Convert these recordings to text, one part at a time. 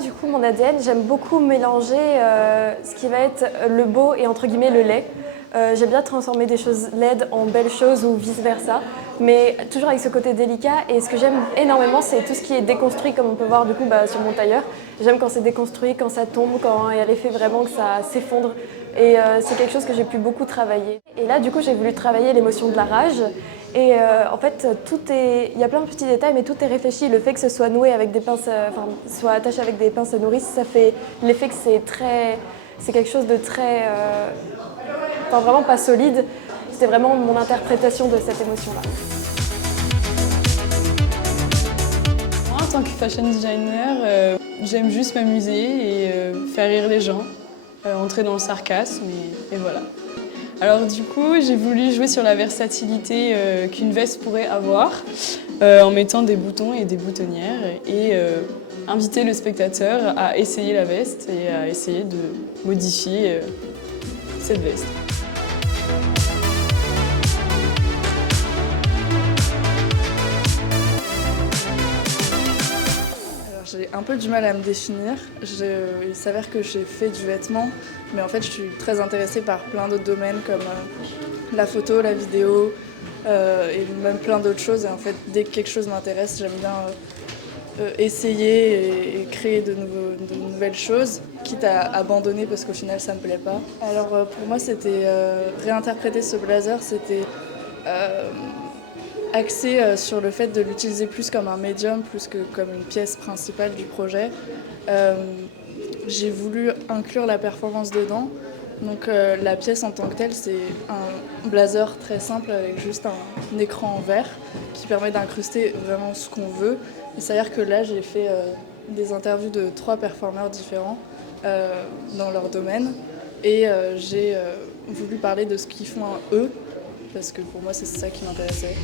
du coup, mon ADN, j'aime beaucoup mélanger ce qui va être le beau et entre guillemets le laid. J'aime bien transformer des choses laides en belles choses ou vice-versa, mais toujours avec ce côté délicat. Et ce que j'aime énormément, c'est tout ce qui est déconstruit, comme on peut voir du coup sur mon tailleur. J'aime quand c'est déconstruit, quand ça tombe, quand il y a l'effet vraiment que ça s'effondre. Et c'est quelque chose que j'ai pu beaucoup travailler. Et là, du coup, j'ai voulu travailler l'émotion de la rage. Et en fait, il y a plein de petits détails, mais tout est réfléchi. Le fait que ce soit noué avec des pinces, soit attaché avec des pinces nourrices, ça fait l'effet que c'est quelque chose de très, vraiment pas solide. C'était vraiment mon interprétation de cette émotion-là. Moi, en tant que fashion designer, j'aime juste m'amuser et faire rire les gens, entrer dans le sarcasme et voilà. Alors du coup, j'ai voulu jouer sur la versatilité qu'une veste pourrait avoir en mettant des boutons et des boutonnières et inviter le spectateur à essayer la veste et à essayer de modifier cette veste. J'ai un peu du mal à me définir. Il s'avère que j'ai fait du vêtement, mais en fait je suis très intéressée par plein d'autres domaines comme la photo, la vidéo et même plein d'autres choses. Et en fait, dès que quelque chose m'intéresse, j'aime bien essayer et créer de nouvelles choses, quitte à abandonner parce qu'au final ça me plaît pas. Alors pour moi c'était réinterpréter ce blazer, c'était axé sur le fait de l'utiliser plus comme un médium, plus que comme une pièce principale du projet. J'ai voulu inclure la performance dedans. Donc la pièce en tant que telle, c'est un blazer très simple avec juste un écran en verre qui permet d'incruster vraiment ce qu'on veut. Il s'avère que là, j'ai fait des interviews de 3 performeurs différents dans leur domaine et j'ai voulu parler de ce qu'ils font eux, parce que pour moi, c'est ça qui m'intéressait.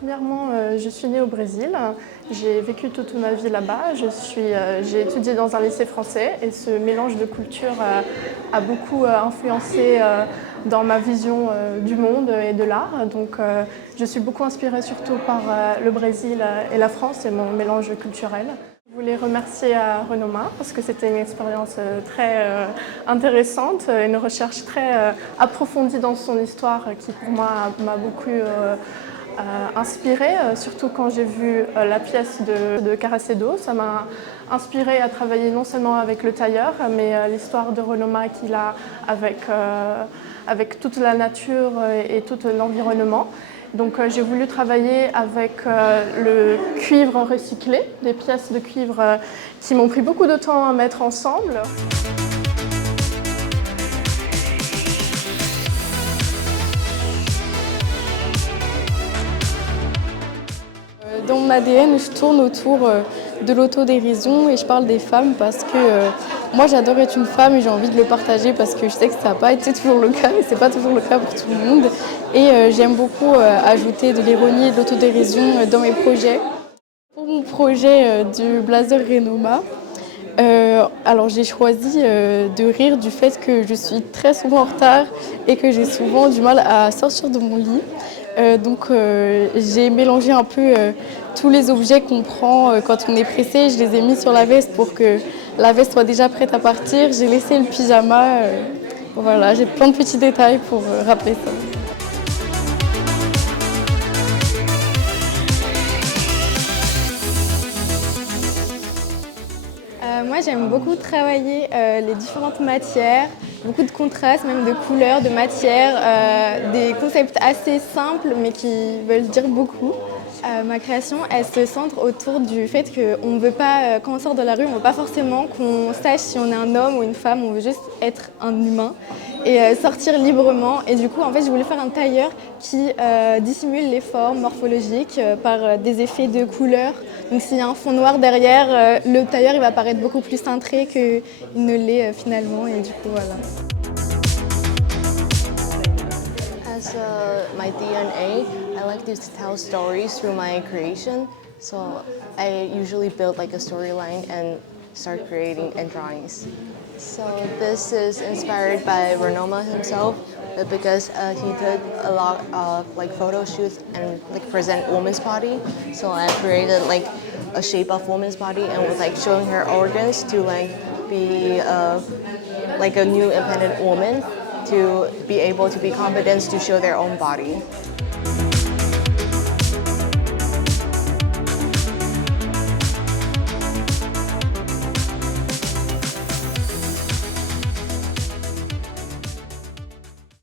Premièrement, je suis née au Brésil. J'ai vécu toute ma vie là-bas. J'ai étudié dans un lycée français et ce mélange de cultures a beaucoup influencé dans ma vision du monde et de l'art. Donc, je suis beaucoup inspirée surtout par le Brésil et la France et mon mélange culturel. Je voulais remercier Renoma parce que c'était une expérience très intéressante, une recherche très approfondie dans son histoire qui pour moi m'a beaucoup inspirée, surtout quand j'ai vu la pièce de Caracedo. Ça m'a inspirée à travailler non seulement avec le tailleur, mais l'histoire de Renoma qu'il a avec toute la nature et tout l'environnement. Donc j'ai voulu travailler avec le cuivre recyclé, des pièces de cuivre qui m'ont pris beaucoup de temps à mettre ensemble. Dans mon ADN, je tourne autour de l'autodérision et je parle des femmes parce que moi j'adore être une femme et j'ai envie de le partager parce que je sais que ça n'a pas été toujours le cas et c'est pas toujours le cas pour tout le monde. Et j'aime beaucoup ajouter de l'ironie et de l'autodérision dans mes projets. Pour mon projet du blazer Renoma, alors j'ai choisi de rire du fait que je suis très souvent en retard et que j'ai souvent du mal à sortir de mon lit. Donc j'ai mélangé un peu tous les objets qu'on prend quand on est pressé. Je les ai mis sur la veste pour que la veste soit déjà prête à partir. J'ai laissé le pyjama. Voilà, j'ai plein de petits détails pour rappeler ça. Moi, j'aime beaucoup travailler les différentes matières, beaucoup de contrastes, même de couleurs, de matières, des concepts assez simples mais qui veulent dire beaucoup. Ma création, elle se centre autour du fait qu'on ne veut pas, quand on sort de la rue, on ne veut pas forcément qu'on sache si on est un homme ou une femme, on veut juste être un humain et sortir librement. Et du coup, en fait, je voulais faire un tailleur qui dissimule les formes morphologiques par des effets de couleurs. Donc s'il y a un fond noir derrière, le tailleur il va paraître beaucoup plus cintré qu'il ne l'est finalement. Et du coup, voilà. As my DNA, I like to tell stories through my creation. So I usually build like a storyline and start creating and drawings. So this is inspired by Renoma himself, because he did a lot of like photo shoots and like present woman's body. So I created like a shape of woman's body and was like showing her organs to like be like a new independent woman to be able to be confident to show their own body.